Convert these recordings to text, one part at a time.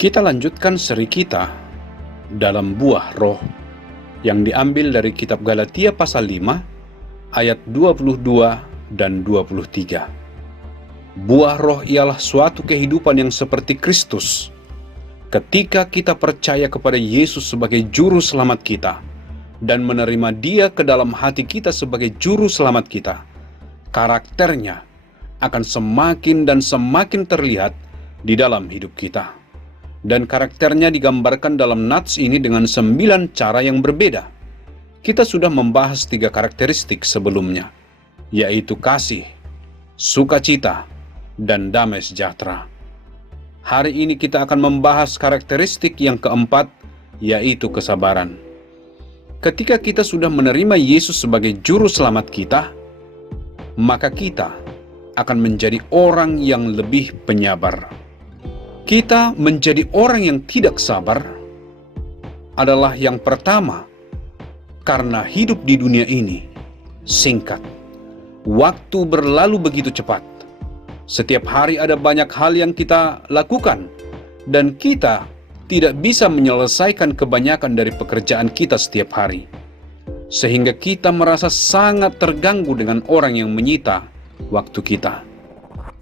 Kita lanjutkan seri kita dalam buah roh yang diambil dari kitab Galatia pasal 5 ayat 22 dan 23. Buah roh ialah suatu kehidupan yang seperti Kristus. Ketika kita percaya kepada Yesus sebagai juru selamat kita dan menerima Dia ke dalam hati kita sebagai juru selamat kita, karakternya akan semakin dan semakin terlihat di dalam hidup kita. Dan karakternya digambarkan dalam nats ini dengan 9 cara yang berbeda. Kita sudah membahas 3 karakteristik sebelumnya, yaitu kasih, sukacita, dan damai sejahtera. Hari ini kita akan membahas karakteristik yang keempat, yaitu kesabaran. Ketika kita sudah menerima Yesus sebagai juru selamat kita, maka kita akan menjadi orang yang lebih penyabar. Kita menjadi orang yang tidak sabar adalah yang pertama, karena hidup di dunia ini singkat. Waktu berlalu begitu cepat. Setiap hari ada banyak hal yang kita lakukan, dan kita tidak bisa menyelesaikan kebanyakan dari pekerjaan kita setiap hari. Sehingga kita merasa sangat terganggu dengan orang yang menyita waktu kita.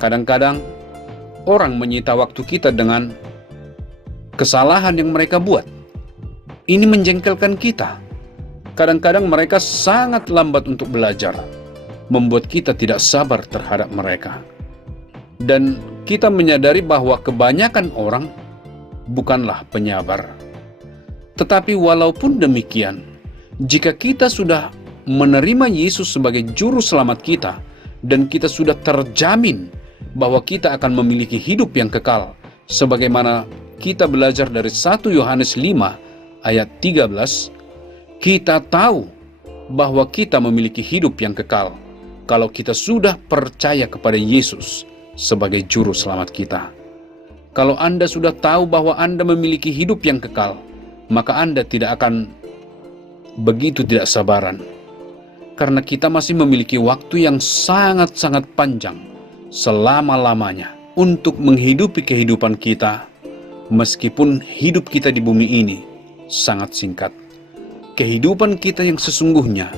Kadang-kadang orang menyita waktu kita dengan kesalahan yang mereka buat. Ini menjengkelkan kita. Kadang-kadang mereka sangat lambat untuk belajar, membuat kita tidak sabar terhadap mereka. Dan kita menyadari bahwa kebanyakan orang bukanlah penyabar. Tetapi walaupun demikian, jika kita sudah menerima Yesus sebagai juru selamat kita, dan kita sudah terjamin bahwa kita akan memiliki hidup yang kekal, sebagaimana kita belajar dari 1 Yohanes 5 ayat 13, kita tahu bahwa kita memiliki hidup yang kekal kalau kita sudah percaya kepada Yesus sebagai juru selamat kita. Kalau Anda sudah tahu bahwa Anda memiliki hidup yang kekal, maka Anda tidak akan begitu tidak sabaran, karena kita masih memiliki waktu yang sangat-sangat panjang selama-lamanya untuk menghidupi kehidupan kita, meskipun hidup kita di bumi ini sangat singkat. Kehidupan kita yang sesungguhnya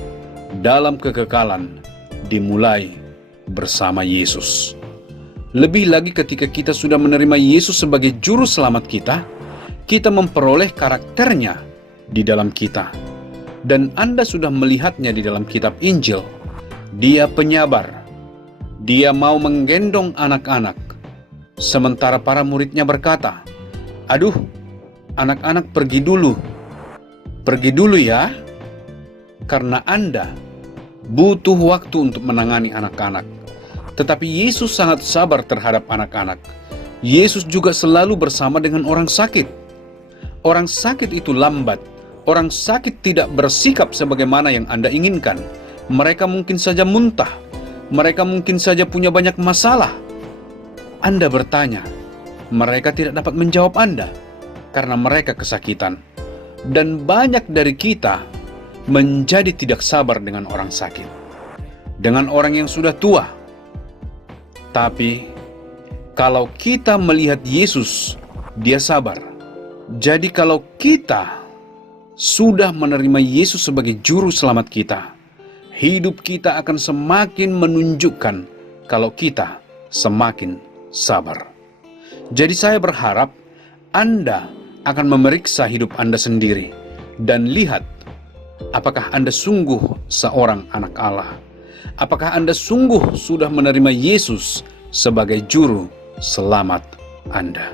dalam kekekalan dimulai bersama Yesus. Lebih lagi ketika kita sudah menerima Yesus sebagai juru selamat kita, kita memperoleh karakternya di dalam kita. Dan Anda sudah melihatnya di dalam kitab Injil. Dia penyabar. Dia mau menggendong anak-anak, sementara para muridnya berkata, "Aduh, anak-anak pergi dulu ya, karena Anda butuh waktu untuk menangani anak-anak." Tetapi Yesus sangat sabar terhadap anak-anak. Yesus juga selalu bersama dengan orang sakit. Orang sakit itu lambat. Orang sakit tidak bersikap sebagaimana yang Anda inginkan. Mereka mungkin saja muntah. Mereka mungkin saja punya banyak masalah. Anda bertanya, mereka tidak dapat menjawab Anda karena mereka kesakitan. Dan banyak dari kita menjadi tidak sabar dengan orang sakit, dengan orang yang sudah tua. Tapi kalau kita melihat Yesus, Dia sabar. Jadi kalau kita sudah menerima Yesus sebagai juru selamat kita, hidup kita akan semakin menunjukkan kalau kita semakin sabar. Jadi saya berharap Anda akan memeriksa hidup Anda sendiri dan lihat apakah Anda sungguh seorang anak Allah. Apakah Anda sungguh sudah menerima Yesus sebagai juru selamat Anda?